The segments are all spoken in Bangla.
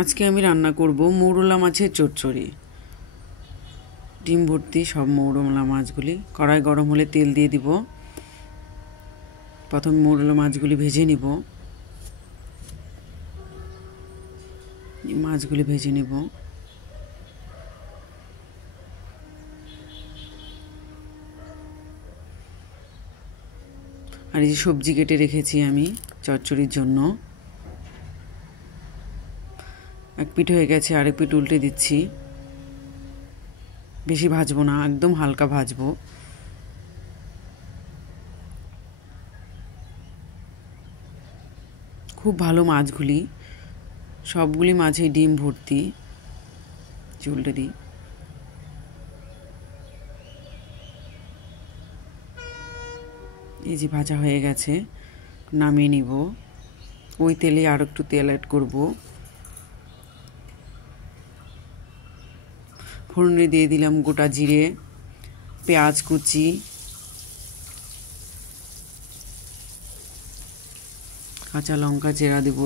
আজকে আমি রান্না করব মৌরলা মাছের চচ্চড়ি। ডিম ভর্তি সব মৌরলা মাছগুলি। কড়াই গরম হলে তেল দিয়ে দিব। প্রথমে মৌরলা মাছগুলি ভেজে নিব। মাছগুলি ভেজে নিব। আর এই যে সবজি কেটে রেখেছি আমি চচ্চড়ির জন্য। এক পিঠ হয়ে গেছে, আরেক পিঠ উল্টে দিচ্ছি। বেশি ভাজবো না, একদম হালকা ভাজবো। খুব ভালো মাছগুলি, সবগুলি মাছেই ডিম ভর্তি। উল্টে দিই। এই যে ভাজা হয়ে গেছে, নামিয়ে নিব। ওই তেলে আর একটু তেল অ্যাড করব। ফোড়নে দিয়ে দিলাম গোটা জিরে, পেঁয়াজ কুচি, কাঁচা লঙ্কা চেরা দেব,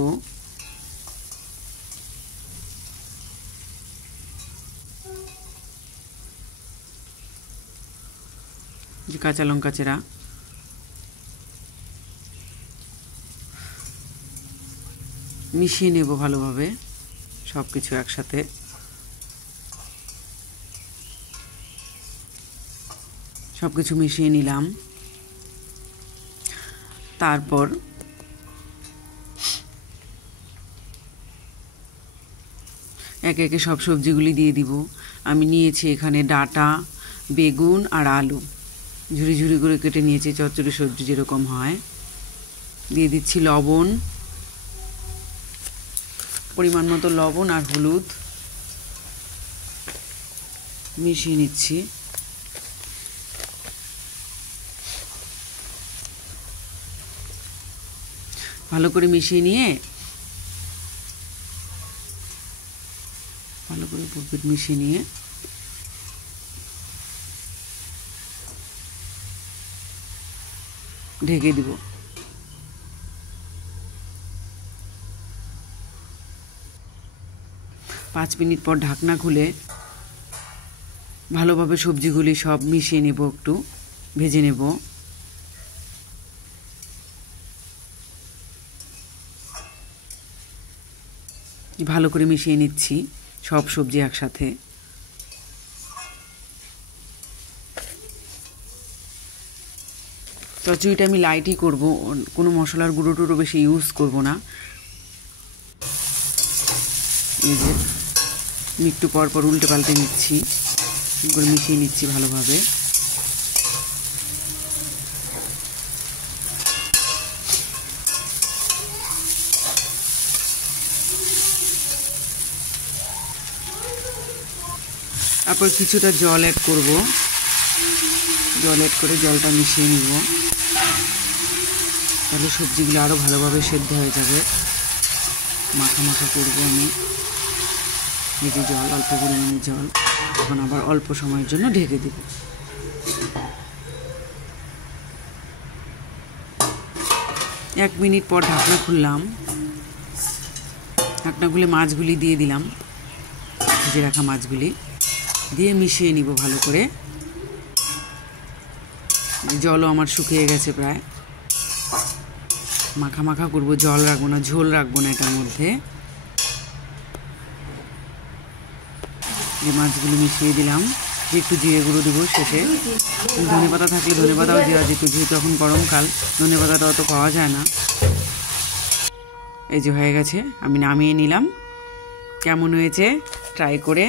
কাঁচা লঙ্কা চেরা, মিশিয়ে নেব ভালোভাবে সব কিছু একসাথে। সব কিছু মিশিয়ে নিলাম। তারপর একে একে সব সবজিগুলি দিয়ে দিব। আমি নিয়েছি এখানে ডাঁটা, বেগুন আর আলু, ঝুরি ঝুরি করে কেটে নিয়েছি, চচ্চড়ি সবজি যেরকম হয়। দিয়ে দিচ্ছি লবণ, পরিমাণ মতো লবণ আর হলুদ মিশিয়ে নিচ্ছি। ভালো করে মিশিয়ে নিয়ে ঢেকে দিব। 5 মিনিট পর ঢাকনা খুলে ভালোভাবে সবজিগুলি সব মিশিয়ে নেব, একটু ভেজে নেব। ভালো করে মিশিয়ে নিচ্ছি সব সবজি একসাথে। চচ্চড়িটা আমি লাইটই করব, কোনো মশলার গুঁড়ো টুড়ো বেশি ইউজ করব না। এই যে আমি একটু পর পর উল্টে পাল্টে নিচ্ছি, করে মিশিয়ে নিচ্ছি ভালোভাবে। তারপর কিছুটা জল অ্যাড করব। জল অ্যাড করে জলটা মিশিয়ে নিব, তাহলে সবজিগুলো আরও ভালোভাবে সেদ্ধ হয়ে যাবে। মাখা মাখা করব আমি। এই যে জল, অল্প পরিমাণে জল। এখন আবার অল্প সময়ের জন্য ঢেকে দেব। 1 মিনিট পর ঢাকনা খুললাম। ঢাকনা খুলে মাছগুলি দিয়ে দিলাম, ভেজে রাখা মাছগুলি দিয়ে মিশিয়ে নিব ভালো করে। জলও আমার শুকিয়ে গেছে প্রায়। মাখা মাখা করবো, জল রাখবো না, ঝোল রাখবো না এটার মধ্যে। যে মাছগুলো মিশিয়ে দিলাম, একটু জিরে গুঁড়ো দেবো শেষে। ধনেপাতা থাকলে ধনেপাতাও দেওয়া যেত, যেহেতু এখন গরমকাল ধনেপাতাটা অত পাওয়া যায় না। এই যে হয়ে গেছে, আমি নামিয়ে নিলাম। কেমন হয়েছে ট্রাই করে